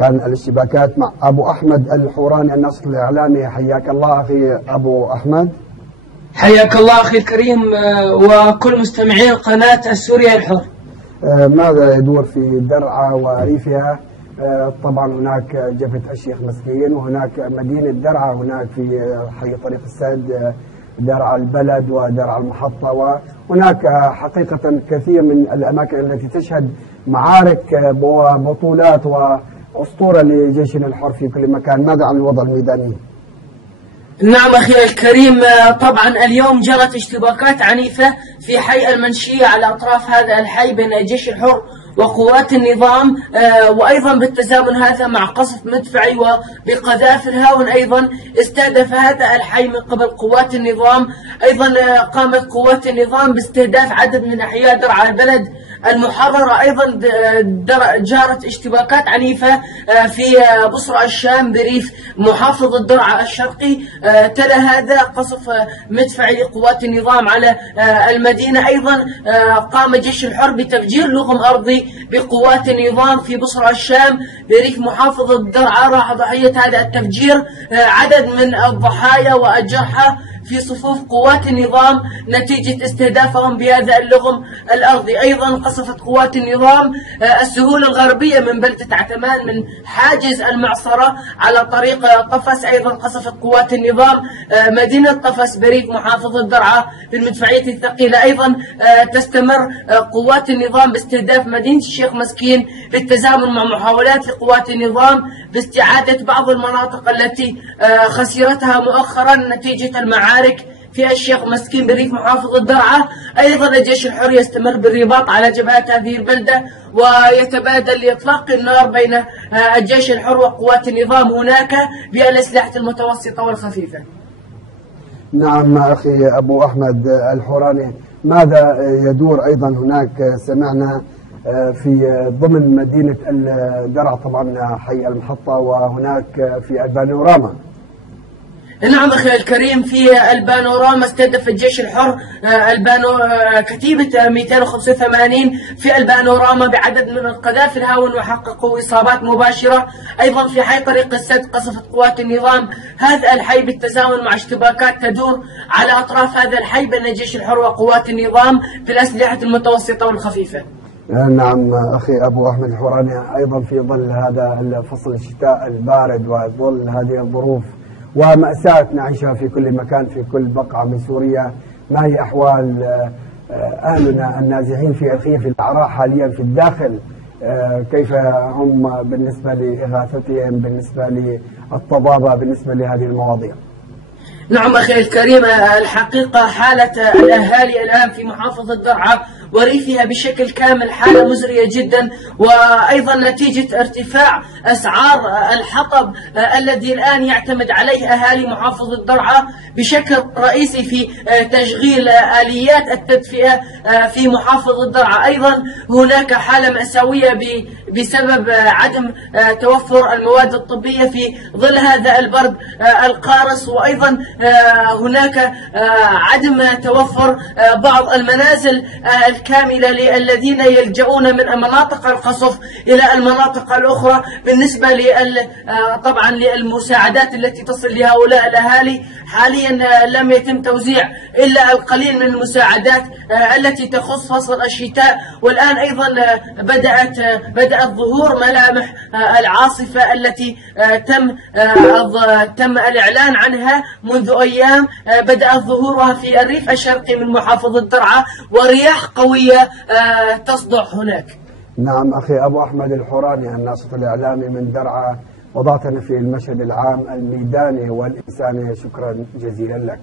كان الاشتباكات مع أبو أحمد الحوراني الناشط الإعلامي. حياك الله أخي أبو أحمد. حياك الله أخي الكريم وكل مستمعين قناة السوري الحر. ماذا يدور في درعا وريفها؟ طبعا هناك جبهة الشيخ مسكين، وهناك مدينة درعا، هناك في حي طريق السد درعا البلد ودرعا المحطة، وهناك حقيقة كثير من الأماكن التي تشهد معارك وبطولات وأسطورة لجيشنا الحر في كل مكان. ماذا عن الوضع الميداني؟ نعم أخي الكريم، طبعا اليوم جرت اشتباكات عنيفة في حي المنشية على أطراف هذا الحي بين الجيش الحر وقوات النظام، وأيضا بالتزامن هذا مع قصف مدفعي وبقذائف الهاون أيضا استهدف هذا الحي من قبل قوات النظام. أيضا قامت قوات النظام باستهداف عدد من أحياء درعا البلد المحررة. أيضا جارت اشتباكات عنيفة في بصرى الشام بريف محافظة درعا الشرقي. تلا هذا قصف مدفعي لقوات النظام على المدينة. أيضا قام الجيش الحر بتفجير لغم أرضي بقوات النظام في بصرى الشام بريف محافظة درعا. راح ضحية هذا التفجير عدد من الضحايا والجرحى في صفوف قوات النظام نتيجة استهدافهم بهذا اللغم الأرضي. أيضا قصفت قوات النظام السهول الغربية من بلدة عتمان من حاجز المعصرة على طريق طفس. أيضا قصفت قوات النظام مدينة طفس بريف محافظة درعا بالمدفعية الثقيلة. أيضا تستمر قوات النظام باستهداف مدينة الشيخ مسكين بالتزامن مع محاولات لقوات النظام باستعادة بعض المناطق التي خسرتها مؤخرا نتيجة المعارك في الشيخ مسكين بريف محافظة درعا. أيضا الجيش الحر يستمر بالرباط على جبهات هذه البلدة ويتبادل لإطلاق النار بين الجيش الحر وقوات النظام هناك بالأسلحة المتوسطة والخفيفة. نعم أخي أبو أحمد الحوراني، ماذا يدور أيضا هناك؟ سمعنا في ضمن مدينة درعا طبعا حي المحطة، وهناك في البانوراما. نعم أخي الكريم، في البانوراما استهدف الجيش الحر كتيبة 285 في البانوراما بعدد من القذائف الهاون وحققوا إصابات مباشرة. أيضا في حي طريق السد قصفت قوات النظام هذا الحي بالتزامن مع اشتباكات تدور على أطراف هذا الحي بين الجيش الحر وقوات النظام بالأسلحة المتوسطة والخفيفة. نعم أخي أبو أحمد الحوراني، أيضا في ظل هذا الفصل الشتاء البارد وظل هذه الظروف ومأساة نعيشها في كل مكان في كل بقعة من سوريا، ما هي أحوال أهلنا النازحين في أرخيف العراء حاليا في الداخل؟ كيف هم بالنسبة لإغاثتهم، بالنسبة للطبابة، بالنسبة لهذه المواضيع؟ نعم أخي الكريم، الحقيقة حالة الأهالي الآن في محافظة درعا وريفها بشكل كامل حالة مزرية جدا، وأيضا نتيجة ارتفاع أسعار الحطب الذي الآن يعتمد عليه أهالي محافظة درعا بشكل رئيسي في تشغيل آليات التدفئة في محافظة درعا. أيضا هناك حالة مأساوية بسبب عدم توفر المواد الطبية في ظل هذا البرد القارس، وأيضا هناك عدم توفر بعض المنازل الكاملة للذين يلجؤون من مناطق القصف إلى المناطق الأخرى. بالنسبة طبعا للمساعدات التي تصل لهؤلاء الأهالي حاليا لم يتم توزيع إلا القليل من المساعدات التي تخص فصل الشتاء. والآن أيضا بدأت ظهور ملامح العاصفة التي تم الإعلان عنها منذ أيام. بدأت ظهورها في الريف الشرقي من محافظة درعا ورياح قوية تصدع هناك. نعم أخي أبو أحمد الحوراني الناشط الإعلامي من درعا، وضعتنا في المشهد العام الميداني والإنساني. شكرا جزيلا لك.